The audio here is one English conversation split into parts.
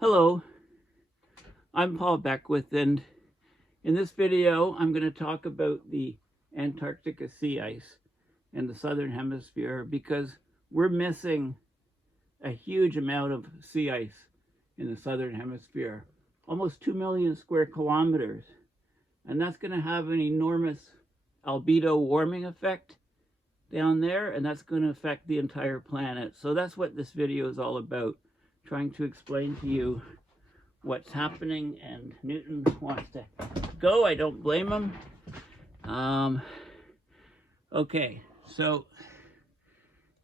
Hello, I'm Paul Beckwith, and in this video I'm going to talk about the Antarctica sea ice in the Southern Hemisphere because we're missing a huge amount of sea ice in the Southern Hemisphere, almost 2 million square kilometers, and that's going to have an enormous albedo warming effect down there, and that's going to affect the entire planet. So that's what this video is all about, trying to explain to you what's happening. And Newton wants to go. I don't blame him. Okay, so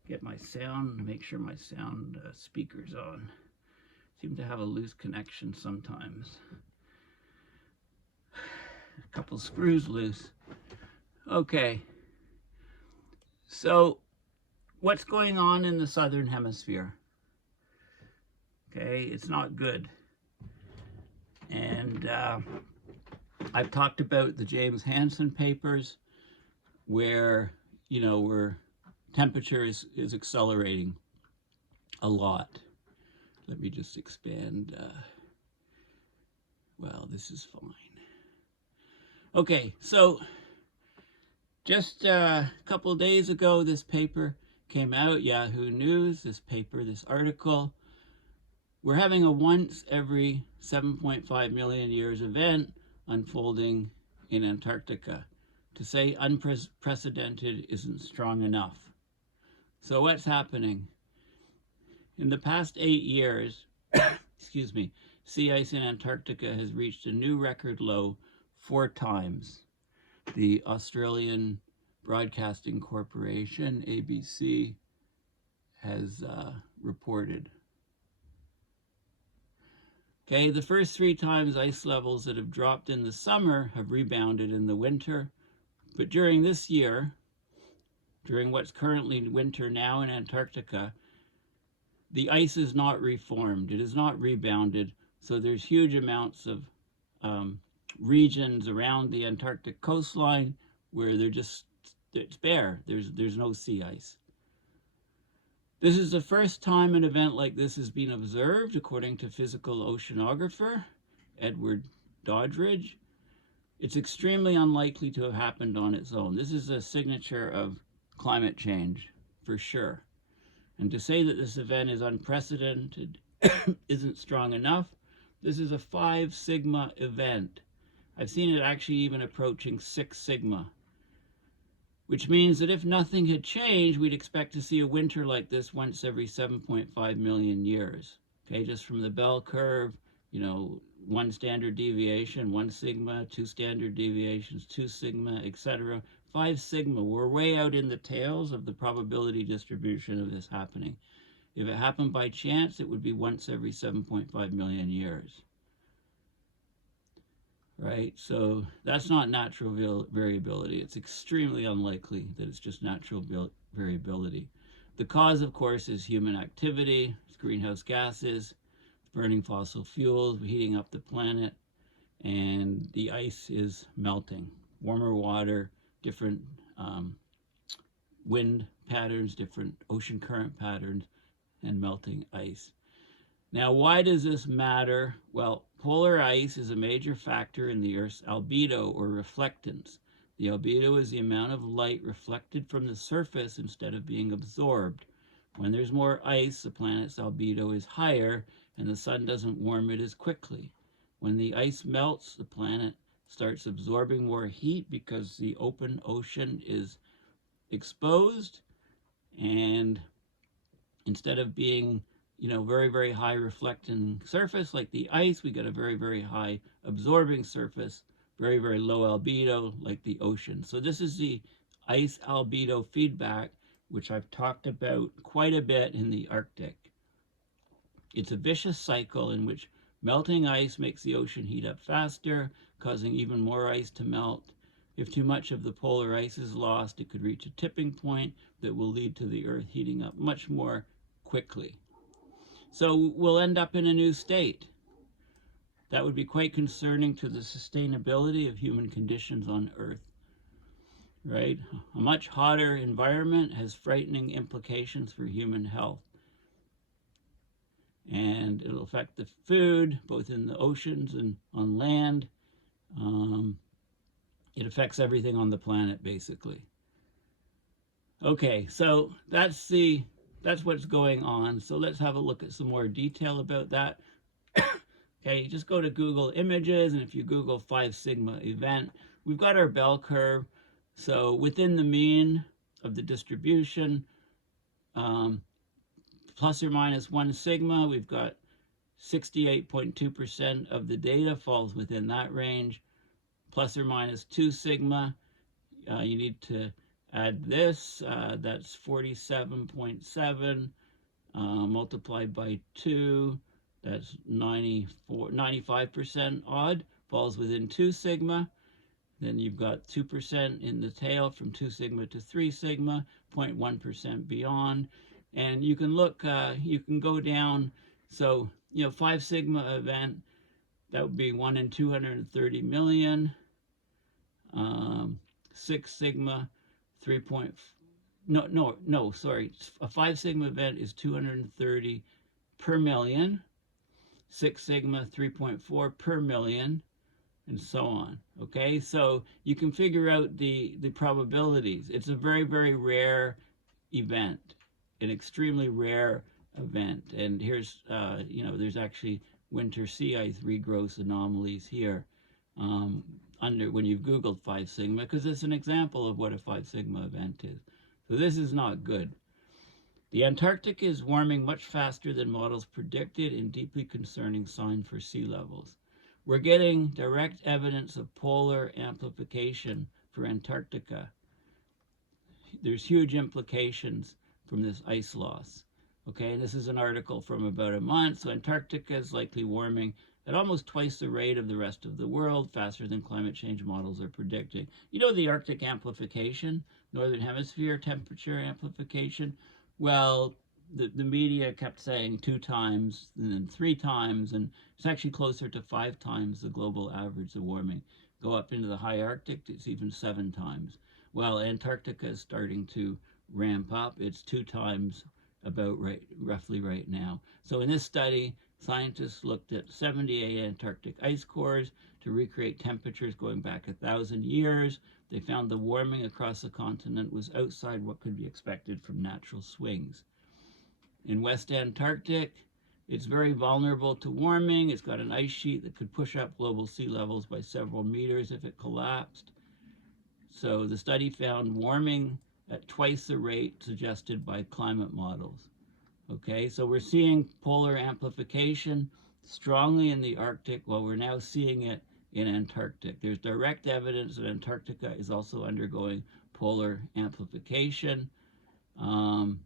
get my sound, make sure my sound speaker's on. Seem to have a loose connection sometimes. A couple screws loose. Okay, so what's going on in the Southern Hemisphere? Okay, it's not good. And I've talked about the James Hansen papers where, where temperature is accelerating a lot. Let me just expand. Well, this is fine. Okay, so just a couple of days ago, this paper came out, Yahoo News, this article. We're having a once every 7.5 million years event unfolding in Antarctica. To say unprecedented isn't strong enough. So what's happening? In the past 8 years, excuse me, sea ice in Antarctica has reached a new record low 4 times. The Australian Broadcasting Corporation, ABC, has reported. Okay, the first 3 times ice levels that have dropped in the summer have rebounded in the winter. But during this year, during what's currently winter now in Antarctica, the ice is not reformed. It is not rebounded. So there's huge amounts of regions around the Antarctic coastline where it's bare. There's no sea ice. This is the first time an event like this has been observed, according to physical oceanographer Edward Doddridge. It's extremely unlikely to have happened on its own. This is a signature of climate change, for sure. And to say that this event is unprecedented isn't strong enough. This is a 5 sigma event. I've seen it actually even approaching 6 sigma. Which means that if nothing had changed, we'd expect to see a winter like this once every 7.5 million years. Okay, just from the bell curve, 1 standard deviation, 1 sigma, 2 standard deviations, 2 sigma, etc. 5 sigma, we're way out in the tails of the probability distribution of this happening. If it happened by chance, it would be once every 7.5 million years. Right, so that's not natural variability. It's extremely unlikely that it's just natural variability. The cause, of course, is human activity. It's greenhouse gases, burning fossil fuels, heating up the planet, and the ice is melting. Warmer water, different wind patterns, different ocean current patterns, and melting ice. Now, why does this matter? Well, polar ice is a major factor in the Earth's albedo, or reflectance. The albedo is the amount of light reflected from the surface instead of being absorbed. When there's more ice, the planet's albedo is higher, and the sun doesn't warm it as quickly. When the ice melts, the planet starts absorbing more heat because the open ocean is exposed, and instead of being very, very high reflecting surface like the ice, we get a very, very high absorbing surface, very, very low albedo like the ocean. So this is the ice albedo feedback, which I've talked about quite a bit in the Arctic. It's a vicious cycle in which melting ice makes the ocean heat up faster, causing even more ice to melt. If too much of the polar ice is lost, it could reach a tipping point that will lead to the Earth heating up much more quickly. So we'll end up in a new state. That would be quite concerning to the sustainability of human conditions on Earth, right? A much hotter environment has frightening implications for human health. and it'll affect the food, both in the oceans and on land. It affects everything on the planet, basically. Okay, so that's what's going on. So let's have a look at some more detail about that. Okay, you just go to Google Images, and if you Google 5 sigma event, we've got our bell curve. So within the mean of the distribution, plus or minus 1 sigma, we've got 68.2% of the data falls within that range. Plus or minus 2 sigma, you need to add this, that's 47.7 multiplied by 2, that's 95% odd, falls within 2 sigma. Then you've got 2% in the tail from 2 sigma to 3 sigma, 0.1% beyond. And you can look, you can go down, so, 5 sigma event, that would be 1 in 230 million. 6 sigma, 3. Sorry. A 5 sigma event is 230 per million. 6 sigma, 3.4 per million, and so on. Okay, so you can figure out the probabilities. It's a very, very rare event, an extremely rare event. And here's, there's actually winter sea ice regrowth anomalies here. When you've Googled 5 sigma, because it's an example of what a 5 sigma event is. So this is not good. The Antarctic is warming much faster than models predicted, and deeply concerning sign for sea levels. We're getting direct evidence of polar amplification for Antarctica. There's huge implications from this ice loss. Okay, and this is an article from about a month. So Antarctica is likely warming at almost twice the rate of the rest of the world, faster than climate change models are predicting. You know the Arctic amplification, Northern Hemisphere temperature amplification? Well, the media kept saying 2 times and then 3 times, and it's actually closer to 5 times the global average of warming. Go up into the high Arctic, it's even 7 times. Well, Antarctica is starting to ramp up. It's 2 times about roughly right now. So in this study, scientists looked at 78 Antarctic ice cores to recreate temperatures going back 1,000 years. They found the warming across the continent was outside what could be expected from natural swings. In West Antarctic, it's very vulnerable to warming. It's got an ice sheet that could push up global sea levels by several meters if it collapsed. So the study found warming at twice the rate suggested by climate models. Okay, so we're seeing polar amplification strongly in the Arctic, while we're now seeing it in Antarctic. There's direct evidence that Antarctica is also undergoing polar amplification. The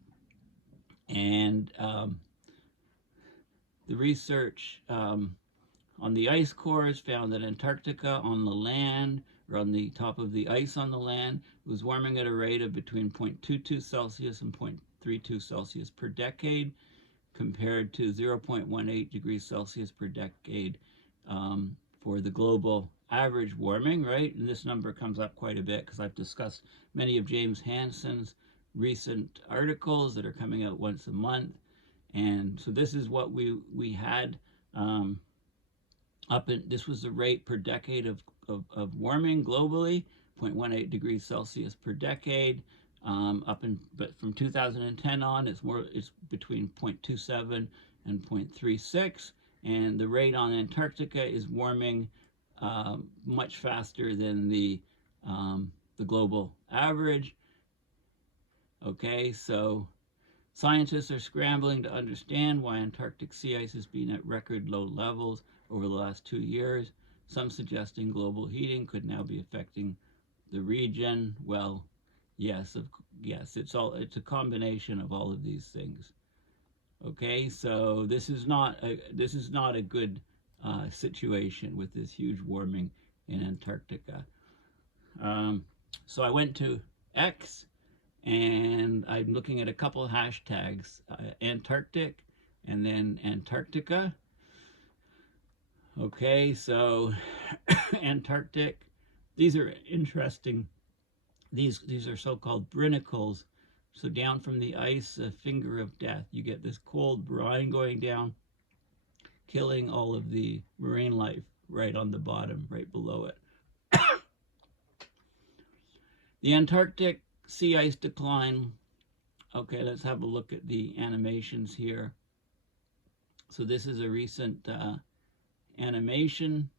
research on the ice cores found that Antarctica on the land, or on the top of the ice on the land, was warming at a rate of between 0.22 Celsius and 0.32 Celsius per decade, compared to 0.18 degrees Celsius per decade for the global average warming, right? And this number comes up quite a bit because I've discussed many of James Hansen's recent articles that are coming out once a month. And so this is what we had this was the rate per decade of warming globally, 0.18 degrees Celsius per decade. But from 2010 on, it's between 0.27 and 0.36, and the rate on Antarctica is warming much faster than the global average. Okay, so scientists are scrambling to understand why Antarctic sea ice has been at record low levels over the last 2 years. Some suggesting global heating could now be affecting the region. Well, yes, it's a combination of all of these things. Okay, so this is not a good situation with this huge warming in Antarctica. So I went to X, and I'm looking at a couple of hashtags, Antarctic and then Antarctica. Okay, so Antarctic, these are interesting. These are so-called brinicles. So down from the ice, a finger of death. You get this cold brine going down killing all of the marine life right on the bottom, right below it. The Antarctic sea ice decline. Okay, let's have a look at the animations here. So this is a recent animation.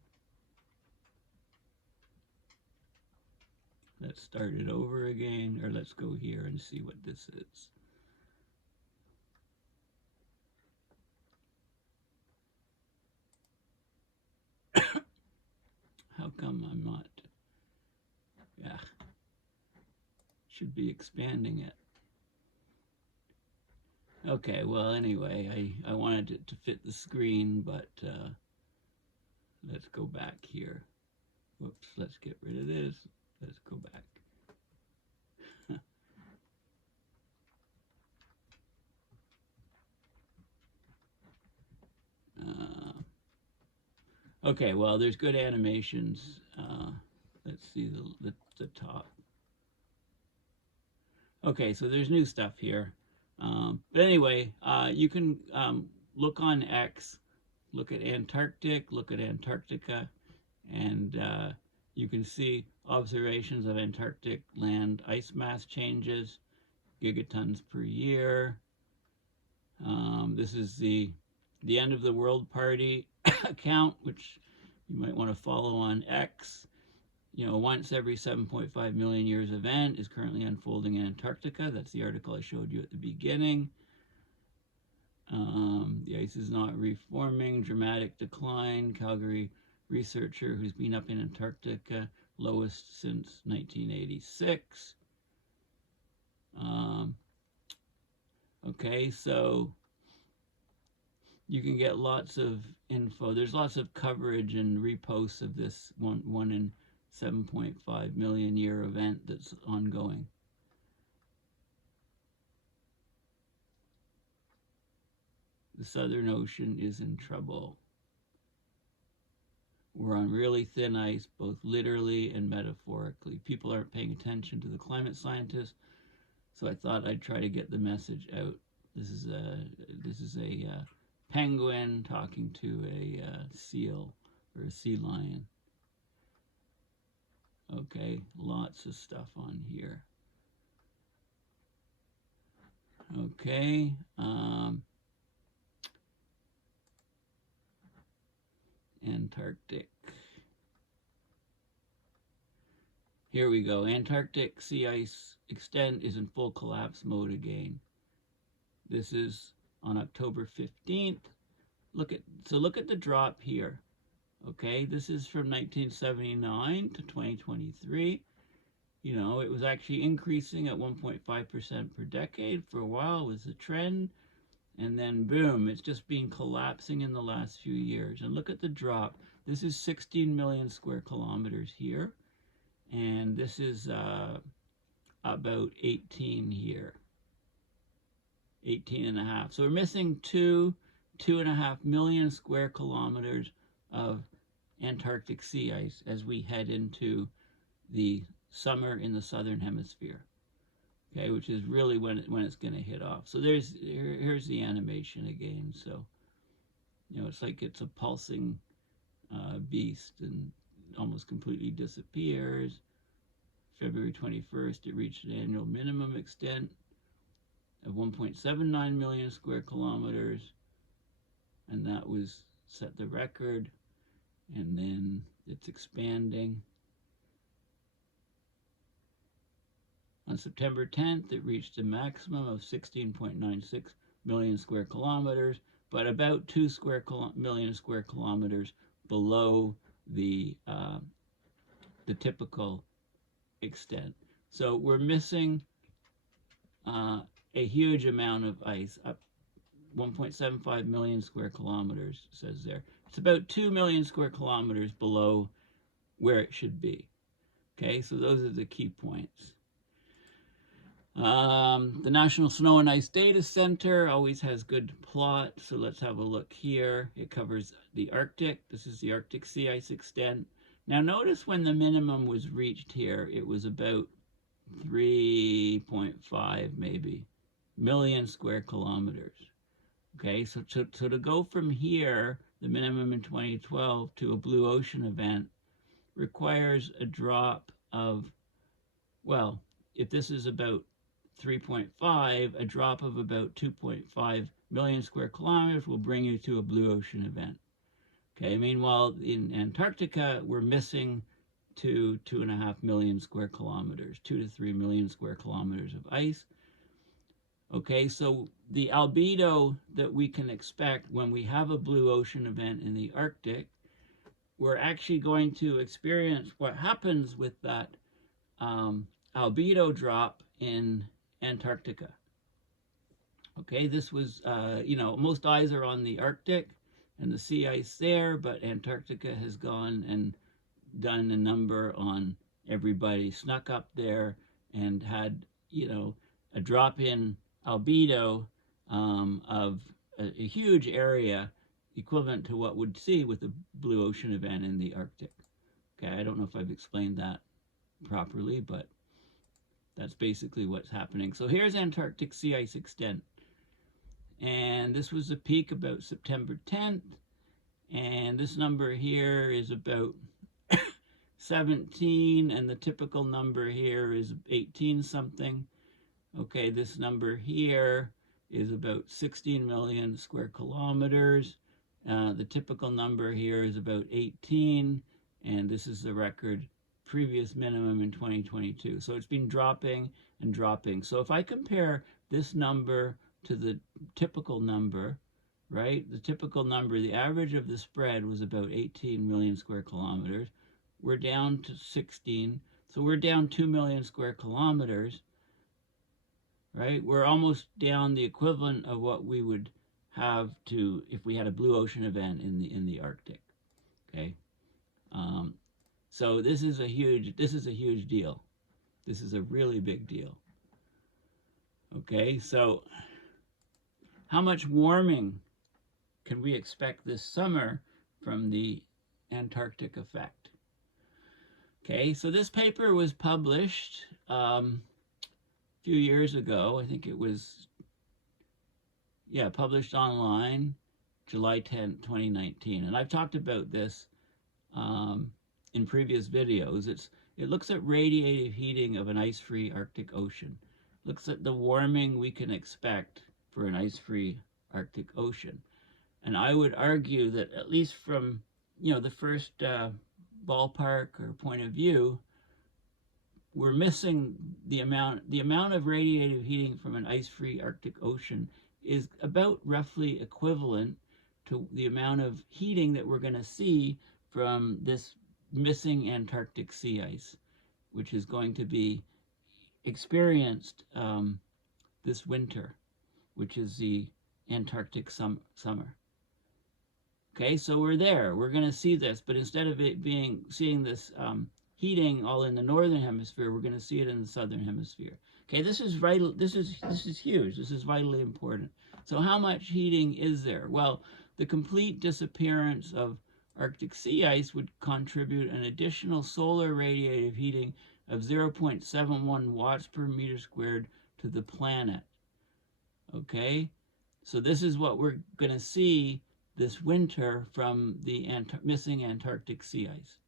Let's start it over again, or let's go here and see what this is. How come I'm not? Yeah, should be expanding it. Okay, well, anyway, I wanted it to fit the screen, but let's go back here. Whoops, let's get rid of this. Let's go back. Okay, well, there's good animations. Let's see the top. Okay, so there's new stuff here. But anyway, you can look on X, look at Antarctic, look at Antarctica, and you can see observations of Antarctic land ice mass changes, gigatons per year. This is the end of the world party account, which you might want to follow on X. You know, once every 7.5 million years event is currently unfolding in Antarctica. That's the article I showed you at the beginning. The ice is not reforming, dramatic decline. Calgary researcher who's been up in Antarctica, lowest since 1986. Okay, so you can get lots of info. There's lots of coverage and reposts of this one in 7.5 million year event that's ongoing. The Southern Ocean is in trouble. We're on really thin ice, both literally and metaphorically. People aren't paying attention to the climate scientists, so I thought I'd try to get the message out. This is a penguin talking to a seal or a sea lion. Okay, lots of stuff on here. Okay, Antarctic. Here we go. Antarctic sea ice extent is in full collapse mode again. This is on October 15th. Look at the drop here. Okay, this is from 1979 to 2023. You know, it was actually increasing at 1.5% per decade for a while, was the trend. And then boom, it's just been collapsing in the last few years. And look at the drop. This is 16 million square kilometers here. And this is about 18 here. 18 and a half. So we're missing 2.5 million square kilometers of Antarctic sea ice as we head into the summer in the Southern Hemisphere. Okay, which is really when it's going to hit off. So here's the animation again. So, you know, it's like it's a pulsing beast and almost completely disappears. February 21st, it reached an annual minimum extent of 1.79 million square kilometers, and that was set the record. And then it's expanding. On September 10th, it reached a maximum of 16.96 million square kilometers, but about 2 million square kilometers below the typical extent. So we're missing a huge amount of ice, up 1.75 million square kilometers, says there. It's about 2 million square kilometers below where it should be. Okay, so those are the key points. The National Snow and Ice Data Center always has good plots, so let's have a look here. It covers the Arctic. This is the Arctic sea ice extent. Now notice when the minimum was reached here, it was about 3.5 maybe million square kilometers. Okay, so to go from here the minimum in 2012, to a blue ocean event requires a drop of, well, if this is about 3.5, a drop of about 2.5 million square kilometers will bring you to a blue ocean event. Okay, meanwhile, in Antarctica, we're missing 2.5 million square kilometers, 2 to 3 million square kilometers of ice. Okay, so the albedo that we can expect when we have a blue ocean event in the Arctic, we're actually going to experience what happens with that albedo drop in Antarctica. Okay, this was, most eyes are on the Arctic and the sea ice there, but Antarctica has gone and done a number on everybody, snuck up there and had, a drop in albedo of a huge area equivalent to what we'd see with a blue ocean event in the Arctic. Okay, I don't know if I've explained that properly, but that's basically what's happening. So here's Antarctic sea ice extent. And this was a peak about September 10th. And this number here is about 17, and the typical number here is 18 something. Okay, this number here is about 16 million square kilometers. The typical number here is about 18, and this is the record previous minimum in 2022. So it's been dropping and dropping. So if I compare this number to the typical number, right? The typical number, the average of the spread was about 18 million square kilometers. We're down to 16. So we're down 2 million square kilometers, right? We're almost down the equivalent of what we would have to if we had a blue ocean event in the Arctic. Okay. So this is a huge deal. This is a really big deal. Okay, so how much warming can we expect this summer from the Antarctic effect? Okay, so this paper was published a few years ago. I think it was, published online July 10, 2019. And I've talked about this in previous videos. It looks at radiative heating of an ice-free Arctic Ocean. Looks at the warming we can expect for an ice-free Arctic Ocean. And I would argue that at least from, the first ballpark or point of view, we're missing the amount of radiative heating from an ice-free Arctic Ocean is about roughly equivalent to the amount of heating that we're going to see from this missing Antarctic sea ice, which is going to be experienced this winter, which is the Antarctic summer. Okay, so we're there. We're going to see this, but instead of it seeing this heating all in the northern hemisphere, we're going to see it in the southern hemisphere. Okay, this is vital. This is huge. This is vitally important. So how much heating is there? Well, the complete disappearance of Arctic sea ice would contribute an additional solar radiative heating of 0.71 watts per meter squared to the planet. Okay, so this is what we're going to see this winter from the missing Antarctic sea ice.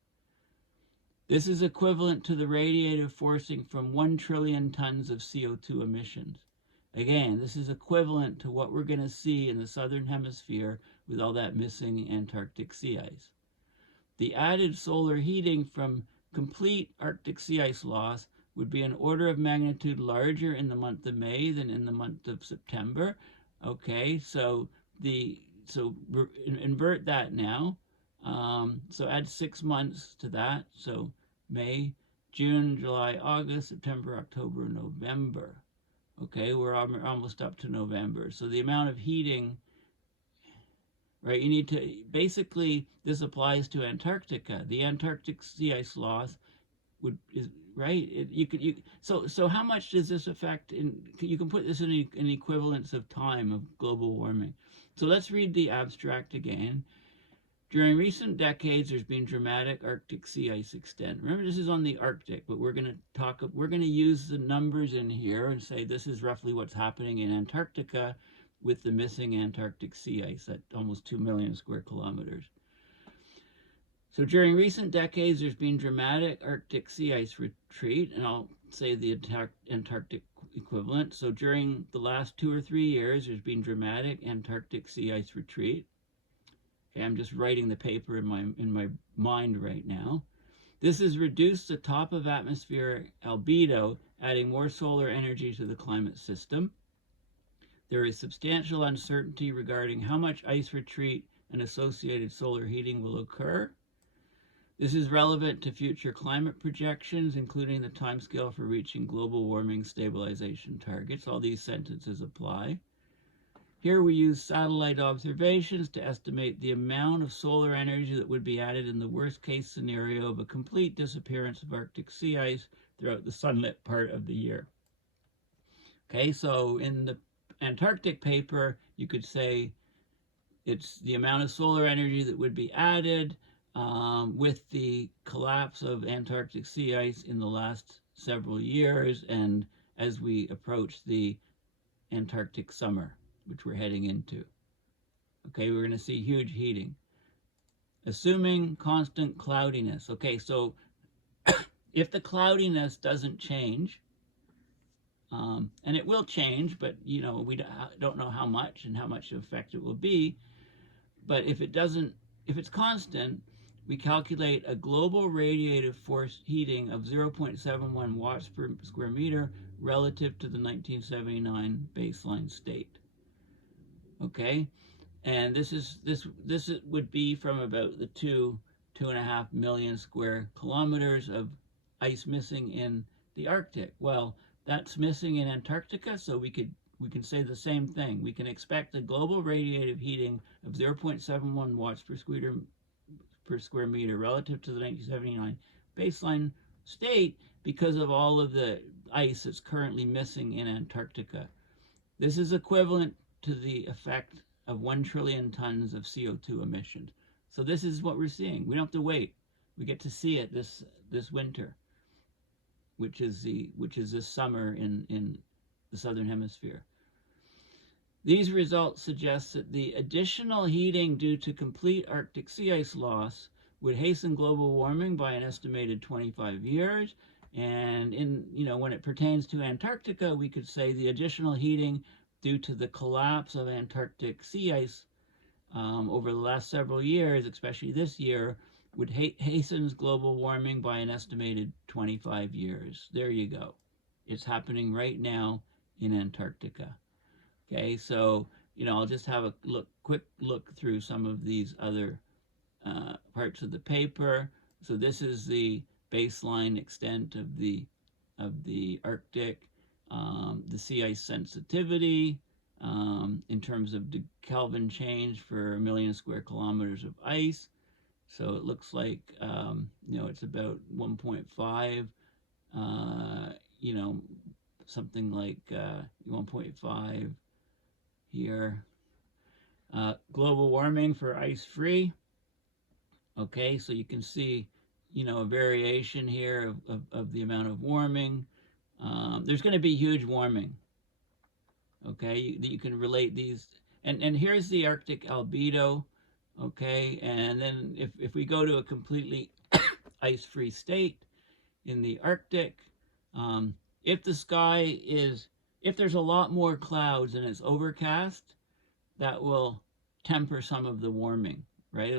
This is equivalent to the radiative forcing from 1 trillion tons of CO2 emissions. Again, this is equivalent to what we're going to see in the southern hemisphere with all that missing Antarctic sea ice. The added solar heating from complete Arctic sea ice loss would be an order of magnitude larger in the month of May than in the month of September. Okay, so invert that now. So add 6 months to that. So May, June, July, August, September, October, November. Okay, we're almost up to November. So the amount of heating, right, you need to, basically, this applies to Antarctica. The Antarctic sea ice loss so how much does this affect you can put this in an equivalence of time of global warming. So let's read the abstract again. During recent decades, there's been dramatic Arctic sea ice extent. Remember, this is on the Arctic, but we're going to use the numbers in here and say this is roughly what's happening in Antarctica. with the missing Antarctic sea ice at almost 2 million square kilometers. So during recent decades, there's been dramatic Arctic sea ice retreat, and I'll say the Antarctic equivalent. So during the last 2 or 3 years, there's been dramatic Antarctic sea ice retreat. Okay, I'm just writing the paper in my mind right now. This has reduced the top of atmospheric albedo, adding more solar energy to the climate system. There is substantial uncertainty regarding how much ice retreat and associated solar heating will occur. This is relevant to future climate projections, including the timescale for reaching global warming stabilization targets. All these sentences apply. Here we use satellite observations to estimate the amount of solar energy that would be added in the worst case scenario of a complete disappearance of Arctic sea ice throughout the sunlit part of the year. Okay, so in the Antarctic paper, you could say it's the amount of solar energy that would be added with the collapse of Antarctic sea ice in the last several years, and as we approach the Antarctic summer, which we're heading into. Okay, we're going to see huge heating. Assuming constant cloudiness. Okay, so if the cloudiness doesn't change, and it will change, but we don't know how much and how much effect it will be. But if it's constant, we calculate a global radiative force heating of 0.71 watts per square meter relative to the 1979 baseline state. Okay, and this would be from about the 2.5 million square kilometers of ice missing in the Arctic. Well, that's missing in Antarctica, so we can say the same thing. We can expect a global radiative heating of 0.71 watts per square meter relative to the 1979 baseline state because of all of the ice that's currently missing in Antarctica. This is equivalent to the effect of 1 trillion tons of CO2 emissions. So this is what we're seeing. We don't have to wait. We get to see it this winter, which is this summer in the Southern Hemisphere. These results suggest that the additional heating due to complete Arctic sea ice loss would hasten global warming by an estimated 25 years. And when it pertains to Antarctica, we could say the additional heating due to the collapse of Antarctic sea ice over the last several years, especially this year, would hastens global warming by an estimated 25 years. There you go. It's happening right now in Antarctica. Okay, so I'll just have a quick look through some of these other parts of the paper. So this is the baseline extent of the Arctic, the sea ice sensitivity in terms of the Kelvin change for 1 million square kilometers of ice. So it looks like it's about 1.5. Something like 1.5 here. Global warming for ice-free. Okay, so you can see, a variation here of the amount of warming. There's going to be huge warming. Okay, you can relate these. And here's the Arctic albedo. Okay, and then if we go to a completely ice-free state in the Arctic, if there's a lot more clouds and it's overcast, that will temper some of the warming, right?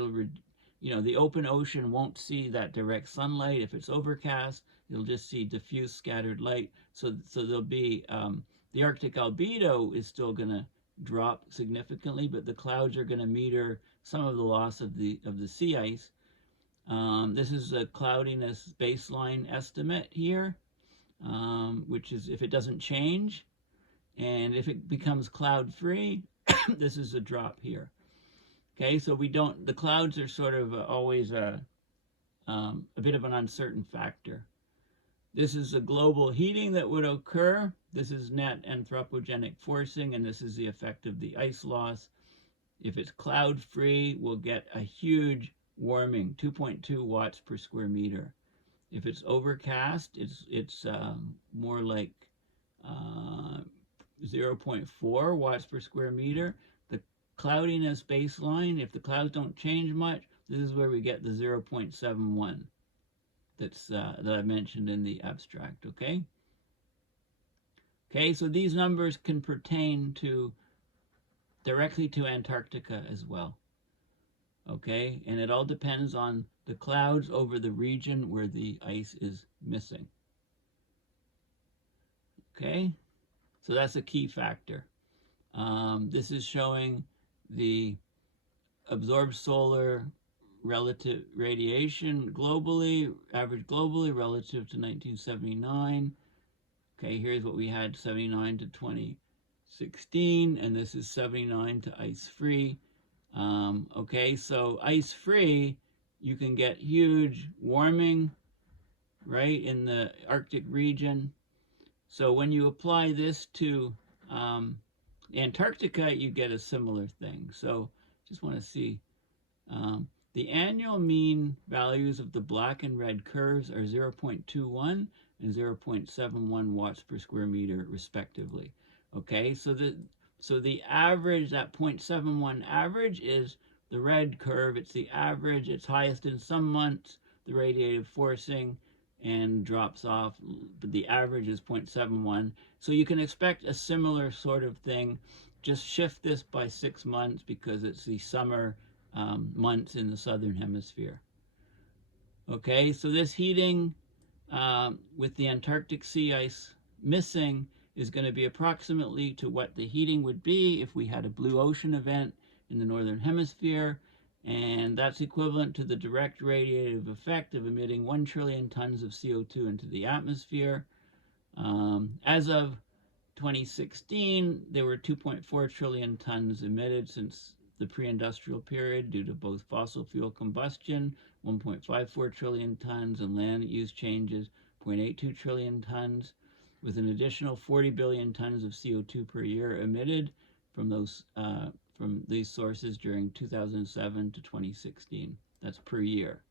The open ocean won't see that direct sunlight. If it's overcast, you'll just see diffuse scattered light. So there'll be, the Arctic albedo is still going to drop significantly, but the clouds are going to meter some of the loss of the sea ice. This is a cloudiness baseline estimate here, which is if it doesn't change, and if it becomes cloud-free, this is a drop here. Okay, so the clouds are sort of always a bit of an uncertain factor. This is a global heating that would occur. This is net anthropogenic forcing, and this is the effect of the ice loss. If it's cloud-free, we'll get a huge warming, 2.2 watts per square meter. If it's overcast, it's more like 0.4 watts per square meter. The cloudiness baseline, if the clouds don't change much, this is where we get the 0.71 that I mentioned in the abstract, okay? Okay, so these numbers can pertain directly to Antarctica as well, okay? And it all depends on the clouds over the region where the ice is missing, okay? So that's a key factor. This is showing the absorbed solar relative radiation globally, average globally relative to 1979. Okay, here's what we had 79 to 2016, and this is 79 to ice-free. Okay, so ice-free, you can get huge warming, right, in the Arctic region. So when you apply this to Antarctica, you get a similar thing. So just want to see. The annual mean values of the black and red curves are 0.21 and 0.71 watts per square meter, respectively. Okay, so the average, that 0.71 average, is the red curve. It's the average. It's highest in some months, the radiative forcing, and drops off, but the average is 0.71. So you can expect a similar sort of thing. Just shift this by 6 months because it's the summer months in the Southern Hemisphere. Okay, so this heating with the Antarctic sea ice missing is going to be approximately to what the heating would be if we had a blue ocean event in the Northern Hemisphere, and that's equivalent to the direct radiative effect of emitting 1 trillion tons of CO2 into the atmosphere. As of 2016, there were 2.4 trillion tons emitted since the pre-industrial period due to both fossil fuel combustion, 1.54 trillion tons, and land use changes, 0.82 trillion tons, with an additional 40 billion tons of CO2 per year emitted from these sources during 2007 to 2016. That's per year.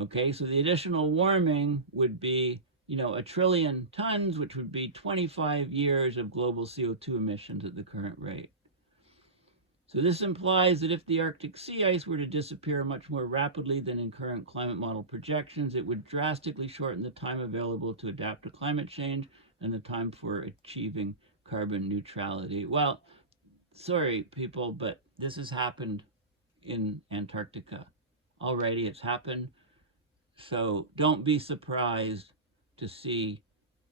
Okay, so the additional warming would be, 1 trillion tons, which would be 25 years of global CO2 emissions at the current rate. So this implies that if the Arctic sea ice were to disappear much more rapidly than in current climate model projections, it would drastically shorten the time available to adapt to climate change and the time for achieving carbon neutrality. Well, sorry, people, but this has happened in Antarctica. Already it's happened. So don't be surprised to see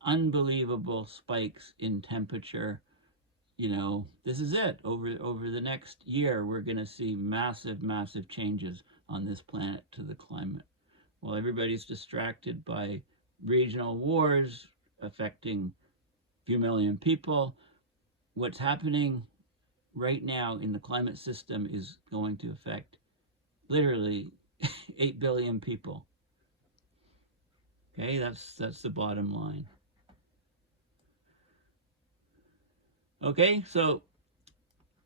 unbelievable spikes in temperature. This is it. Over the next year, we're going to see massive, massive changes on this planet to the climate. While everybody's distracted by regional wars affecting a few million people, what's happening right now in the climate system is going to affect literally 8 billion people. Okay, that's the bottom line. Okay, so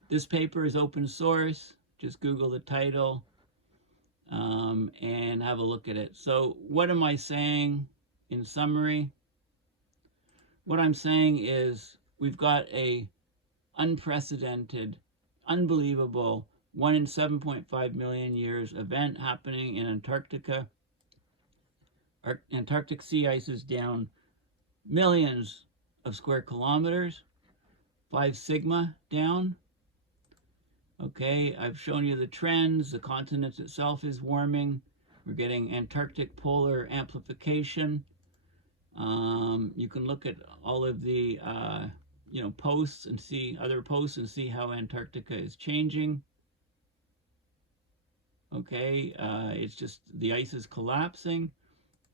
this paper is open source. Just Google the title and have a look at it. So what am I saying in summary? What I'm saying is we've got a unprecedented, unbelievable 1 in 7.5 million years event happening in Antarctica. Antarctic sea ice is down millions of square kilometers, 5 sigma down. Okay, I've shown you the trends. The continent itself is warming. We're getting Antarctic polar amplification. You can look at all of the posts and see other posts and see how Antarctica is changing. Okay, it's just the ice is collapsing.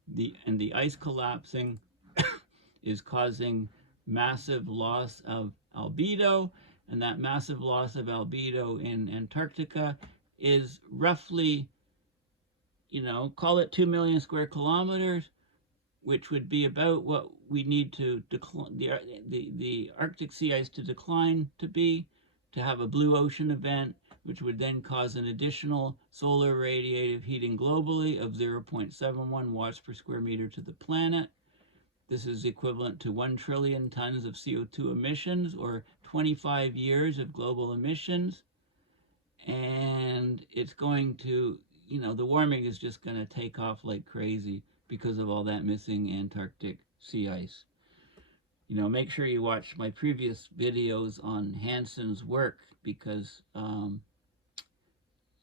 The ice collapsing is causing massive loss of albedo, and that massive loss of albedo in Antarctica is roughly, call it 2 million square kilometers, which would be about what we need to decline the Arctic sea ice to decline to have a blue ocean event, which would then cause an additional solar radiative heating globally of 0.71 watts per square meter to the planet. This is equivalent to 1 trillion tons of CO2 emissions, or 25 years of global emissions. And it's going to, the warming is just going to take off like crazy because of all that missing Antarctic sea ice. Make sure you watch my previous videos on Hansen's work, because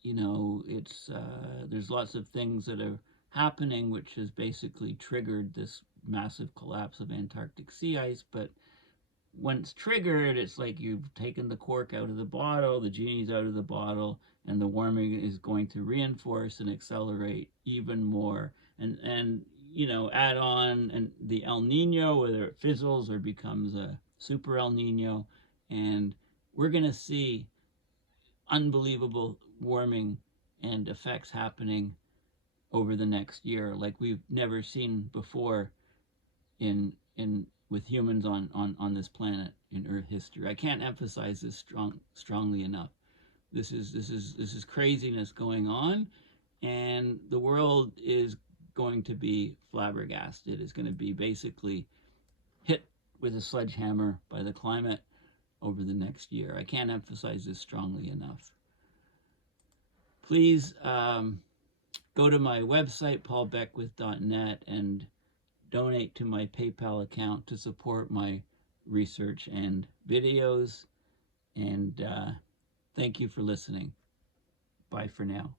there's lots of things that are happening which has basically triggered this massive collapse of Antarctic sea ice. But once triggered, it's like you've taken the cork out of the bottle, the genie's out of the bottle, and the warming is going to reinforce and accelerate even more. And add on and the El Nino, whether it fizzles or becomes a super El Nino, and we're going to see unbelievable warming and effects happening over the next year like we've never seen before with humans on this planet in Earth history. I can't emphasize this strongly enough. This is craziness going on, and the world is going to be flabbergasted. It's going to be basically hit with a sledgehammer by the climate over the next year. I can't emphasize this strongly enough. Please go to my website, paulbeckwith.net, and donate to my PayPal account to support my research and videos. And thank you for listening. Bye for now.